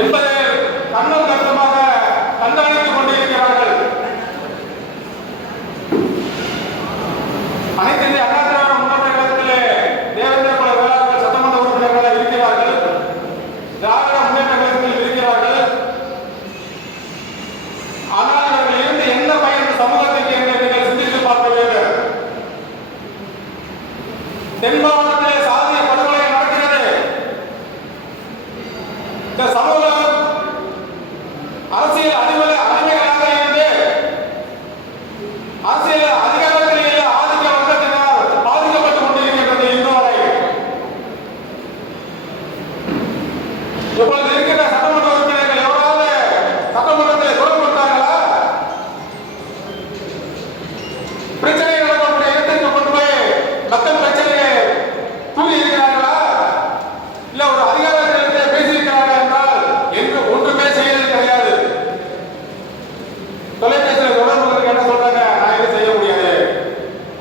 என்பதை கண்ணும் கருத்துமாக கண்காணித்துக் கொண்டிருக்கிறார்கள். அனைத்து இந்திய அண்ணா திராவிட முன்னேற்ற கழகத்திலே தேவேந்திர குல வேளாளர்கள் சட்டமன்ற உறுப்பினர்களாக இருக்கிறார்கள், திராவிட முன்னேற்ற கழகத்தில் இருக்கிறார்கள். ஆனால் அவர்கள் இருந்து என்ன பயன் சமூகத்திற்கு என்று நீங்கள் சிந்தித்து பார்க்க வேண்டும். தென் மாவட்டத்திலே சாதிய படுகொலை நடக்கிறது. இந்த சமூக